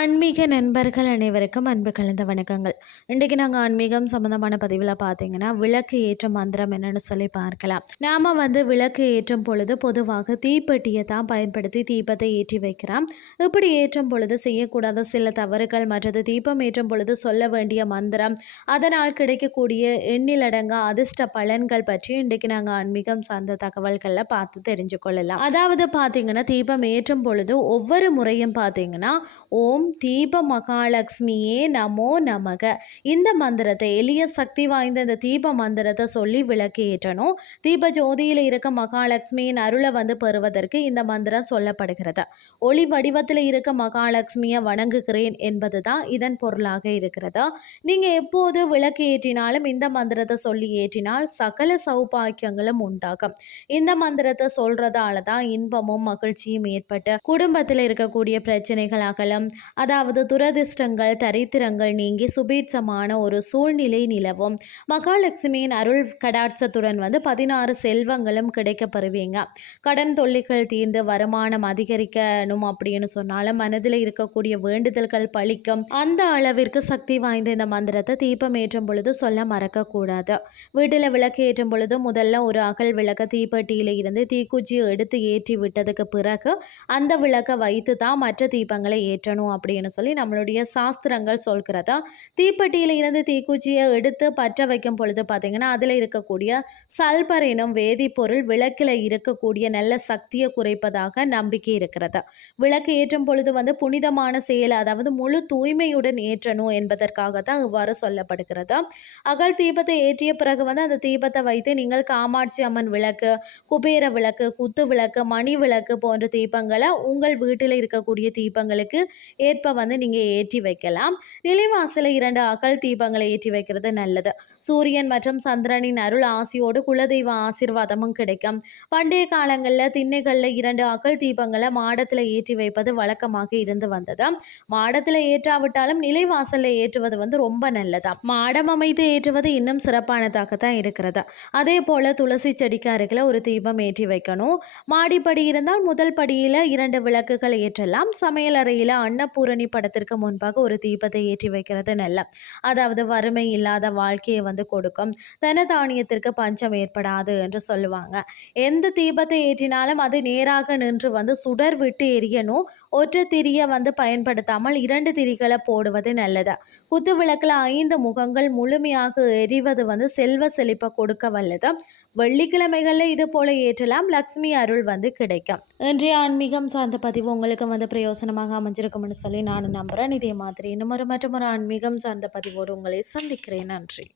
ஆன்மீக நண்பர்கள் அனைவருக்கும் அன்பு கலந்த வணக்கங்கள். இன்றைக்கு நாங்கள் ஆன்மீகம் சம்மந்தமான பதிவில் பார்த்தீங்கன்னா விளக்கு ஏற்றும் மந்திரம் என்னன்னு சொல்லி பார்க்கலாம். நாம் வந்து விளக்கு ஏற்றும் பொழுது பொதுவாக தீப்பெட்டியை தான் பயன்படுத்தி தீபத்தை ஏற்றி வைக்கிறோம். இப்படி ஏற்றும் பொழுது செய்யக்கூடாத சில தவறுகள் மற்றது தீபம் ஏற்றும் பொழுது சொல்ல வேண்டிய மந்திரம் அதனால் கிடைக்கக்கூடிய எண்ணிலடங்க அதிர்ஷ்ட பலன்கள் பற்றி இன்றைக்கு நாங்கள் ஆன்மீகம் சார்ந்த தகவல்களில் பார்த்து தெரிஞ்சு கொள்ளலாம். அதாவது பார்த்தீங்கன்னா தீபம் ஏற்றும் பொழுது ஒவ்வொரு முறையும் பார்த்தீங்கன்னா ஓம் தீப மகாலட்சுமியே நமோ நமக. இந்த மந்திரத்தை எளிய சக்தி வாய்ந்த இந்த தீப மந்திரத்தை சொல்லி விளக்கேற்றணும். தீப ஜோதியில் இருக்க மகாலட்சுமியின் அருளை வந்து பெறுவதற்கு இந்த மந்திரம் சொல்லப்படுகிறது. ஒளி வடிவத்தில் இருக்க மகாலட்சுமியை வணங்குகிறேன் என்பது தான் இதன் பொருளாக இருக்கிறது. நீங்கள் எப்போது விளக்கு ஏற்றினாலும் இந்த மந்திரத்தை சொல்லி ஏற்றினால் சகல சௌபாக்கியங்களும் உண்டாகும். இந்த மந்திரத்தை சொல்றதால தான் இன்பமும் மகிழ்ச்சியும் ஏற்பட்டு குடும்பத்தில் இருக்கக்கூடிய பிரச்சனைகள் அகலம். அதாவது துரதிர்ஷ்டங்கள் தரித்திரங்கள் நீங்கி சுபீட்சமான ஒரு சூழ்நிலை நிலவும். மகாலட்சுமியின் அருள் கடாட்சத்துடன் வந்து பதினாறு செல்வங்களும் கிடைக்க பெறுவீங்க கடன் தொல்லைகள் தீர்ந்து வருமானம் அதிகரிக்கணும் அப்படின்னு சொன்னாலும் மனதில் இருக்கக்கூடிய வேண்டுதல்கள் பழிக்கும். அந்த அளவிற்கு சக்தி வாய்ந்த இந்த மந்திரத்தை தீபம் ஏற்றும் பொழுது சொல்ல மறக்கக்கூடாது. வீட்டில் விளக்கு ஏற்றும் பொழுது முதல்ல ஒரு அகல் விளக்க தீப்பெட்டியில் இருந்து தீக்குச்சியை எடுத்து ஏற்றி விட்டதுக்கு பிறகு அந்த விளக்கை வைத்து தான் மற்ற தீபங்களை ஏற்றணும் அப்படி அப்படின்னு சொல்லி நம்மளுடைய சாஸ்திரங்கள் சொல்கிறதா? தீப்பெட்டியில் இருந்து தீக்குச்சியை எடுத்து பற்ற வைக்கும் பொழுது பார்த்தீங்கன்னா அதில் இருக்கக்கூடிய சல்பர் எனும் வேதிப்பொருள் விளக்கில் இருக்கக்கூடிய நல்ல சக்தியை குறைப்பதாக நம்பிக்கை இருக்கிறது? விளக்கு ஏற்றும் பொழுது வந்து புனிதமான செயல் அதாவது முழு தூய்மையுடன் ஏற்றணும் என்பதற்காக தான் இவ்வாறு சொல்லப்படுகிறது? அகல் தீபத்தை ஏற்றிய பிறகு வந்து அந்த தீபத்தை வைத்து நீங்கள் காமாட்சி அம்மன் விளக்கு குபேர விளக்கு குத்து விளக்கு மணி விளக்கு போன்ற தீபங்களை உங்கள் வீட்டில் இருக்கக்கூடிய தீபங்களுக்கு ஏற்ப வந்து நீங்கள் ஏற்றி வைக்கலாம். நிலைவாசல இரண்டு அகல் தீபங்களை ஏற்றி வைக்கிறது நல்லது. சூரியன் மற்றும் சந்திரனின் அருள் ஆசியோடு குலதெய்வ ஆசிர்வாதமும் கிடைக்கும். பண்டைய காலங்களில் திண்ணைகளில் இரண்டு அகல் தீபங்களை மாடத்தில் ஏற்றி வைப்பது வழக்கமாக இருந்து வந்தது. மாடத்தில் ஏற்றாவிட்டாலும் நிலைவாசலில் ஏற்றுவது வந்து ரொம்ப நல்லதா. மாடம் அமைத்து ஏற்றுவது இன்னும் சிறப்பானதாக தான் இருக்கிறது. அதே போல் துளசி செடிக்கு அருகில் ஒரு தீபம் ஏற்றி வைக்கணும். மாடிப்படி இருந்தால் முதல் படியில் இரண்டு விளக்குகள் ஏற்றலாம். சமையல் அறையில் பூரணி படத்திற்கு முன்பாக ஒரு தீபத்தை ஏற்றி வைக்கிறது நல்ல. அதாவது வறுமை இல்லாத வாழ்க்கையை வந்து கொடுக்கும். தனதானியத்திற்கு பஞ்சம் ஏற்படாது என்று சொல்லுவாங்க. எந்த தீபத்தை ஏற்றினாலும் அது நேராக நின்று வந்து சுடர் விட்டு எரியணும். ஒற்றை திரியை வந்து பயன்படுத்தாமல் இரண்டு திரிகளை போடுவது நல்லது. குத்து விளக்கில் ஐந்து முகங்கள் முழுமையாக எரிவது வந்து செல்வ செழிப்பை கொடுக்க வல்லது. வெள்ளிக்கிழமைகளில் இது போல ஏற்றலாம். லக்ஷ்மி அருள் வந்து கிடைக்கும். இன்றைய ஆன்மீகம் சார்ந்த பதிவு உங்களுக்கு வந்து பிரயோசனமாக அமைஞ்சிருக்கும்னு சொல்லி நான் நம்புகிறேன் இதே மாதிரி இன்னும் ஒரு மற்றும் ஒரு ஆன்மீகம் சார்ந்த பதிவோடு உங்களை சந்திக்கிறேன். நன்றி.